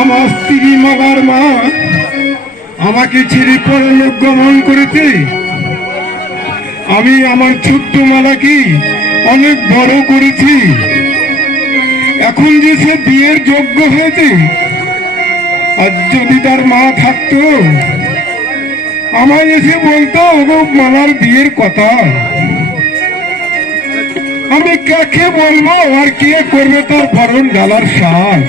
আমার স্ত্রী মালার মা আমাকে ছেড়ে পরলোক গমন করেছে। আমি আমার ছোট্ট মালাকে অনেক বড় করেছি। এখন যে সে বিয়ের যোগ্য হয়েছে, আর যদি তার মা থাকতো আমায় এসে বলতো ওগো মালার বিয়ের কথা, আমি কাকে বলবো আর কে করবে তার বরণ ডালার সাজ,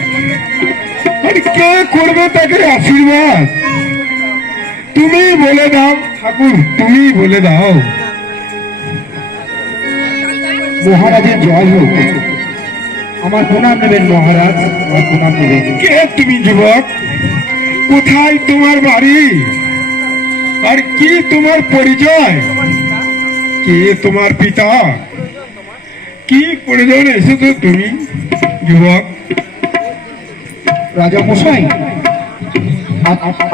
আর কে করবে তাকে আশীর্বাদ? তুমি বলে দাও ঠাকুর, তুমি বলে দাও। মহারাজের জয় হোক। আমার প্রণাম নেবেন মহারাজ, আমার প্রণাম নেবেন। কে তুমি যুবক? কোথায় তোমার বাড়ি? আর কি তোমার পরিচয়? কে তোমার পিতা? কি প্রয়োজন এসেছো তুমি যুবক? রাজা মশাই,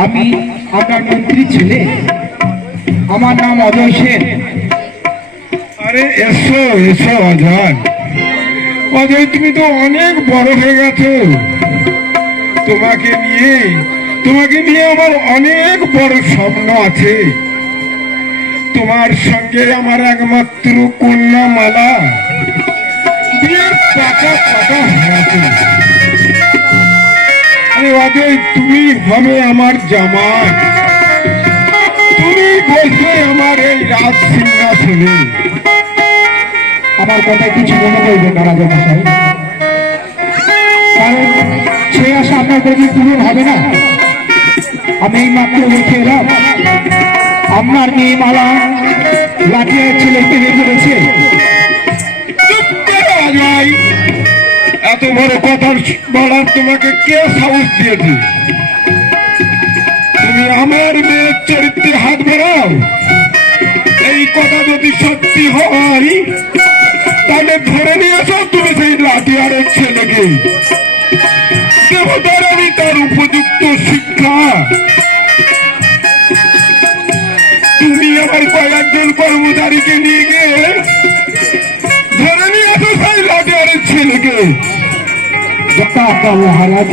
আমি আপনার মন্ত্রীর ছেলে, আমার নাম অজয় সেন। আরে এসো এসো অজয়। অজয়, তুমি তো অনেক বড় হয়ে গেছো। তোমাকে নিয়ে আমার অনেক বড় স্বপ্ন আছে। তোমার সঙ্গে আমার একমাত্র কন্যা মালা বিয়ের পাকা হয়েছে। আরে অজয়, তুমি হবে আমার জামাই, তুমি বলবে আমার এই রাজ সিংহাসনে। আমার কথা কিছু মনে করবেন না রাজা মশাই, কারণ সে আশা আপনার প্রতি পূরণ হবে না। আমি এই মাত্র দেখে এলাম আপনার মেয়ে মালা লাঠিয়ার ছেলে পেয়ে পড়েছে। এত বড় কথা বলার তোমাকে কে সাহস দিয়েছে? তুমি আমার মেয়ের চরিত্রে হাত বাড়াও। এই কথা যদি সত্যি হয় তাহলে ধরে নিয়ে আসো তুমি সেই লাঠিয়ারের ছেলেকে। দেবতার আমি তার উপযুক্ত শিক্ষা। তুমি আমার কয়েকজন কর্মচারীকে নিয়ে গিয়ে ধরে নিয়ে আসো সেই লাঠিয়ারের ছেলেকে। মহারাজ,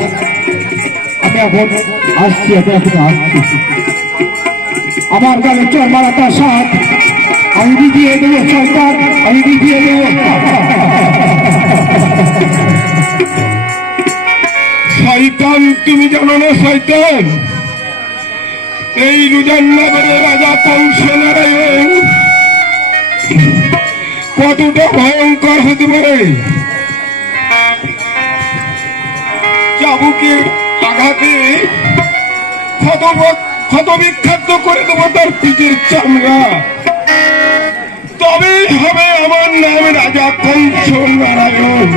আমি এখন আসছি, আমার গালে চর মারাতার সাথ আমি বিজিয়ে দেবো সরকার, আমি বিজিয়ে দেবো। শয়তান, তুমি জানো না শয়তান, এই রুজান্নগরের রাজা কংসনারায়ণ কতটা ভয়ঙ্কর হতে পারে। চাবুকের আঘাতে ক্ষতবিক্ষত করে দেবো তার পিঠের চামড়া। তবেই হবে আমার নাম রাজা কংস নারায়ণ।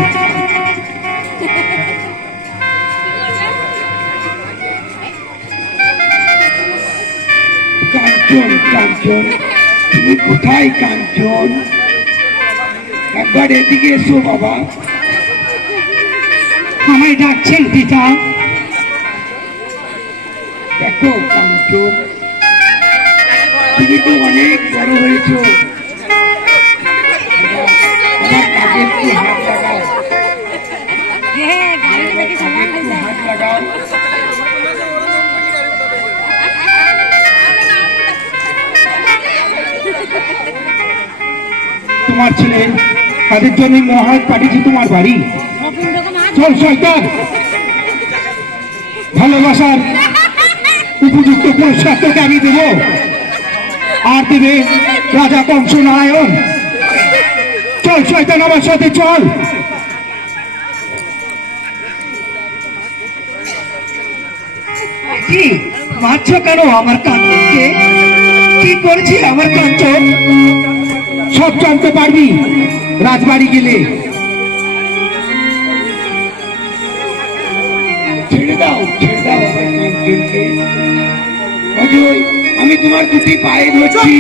কাঞ্চন, কাঞ্চন, তুমি কোথায় কাঞ্চন? একবার এদিকে এসো বাবা। আমায় ডাকছেন পিতা? দেখো কাঞ্চন, তুমি তো অনেক বড় হয়েছো। আমার কাছে একটু হাত লাগাও, হাত লাগাও। তোমার ছেলে তাদের জন্য মহারাজ পাঠিয়েছে তোমার বাড়ি। চল শয়তান, ভালোবাসার উপযুক্ত পুরস্কার তোকে আমি দেব, আর দেবে রাজা কংস নারায়ণ। চল শয়তান, আমার সাথে চল। কি মারছো কেন আমার কাঞ্চনকে? কি করেছি আমার কাঞ্চন? সব জানতে পারবি রাজবাড়ি গেলে। ছেড়ে দাও, ছেড়ে দাও আমার কাঞ্চনকে। অজয়, আমি তোমার দুটি পায়ে ধরছি।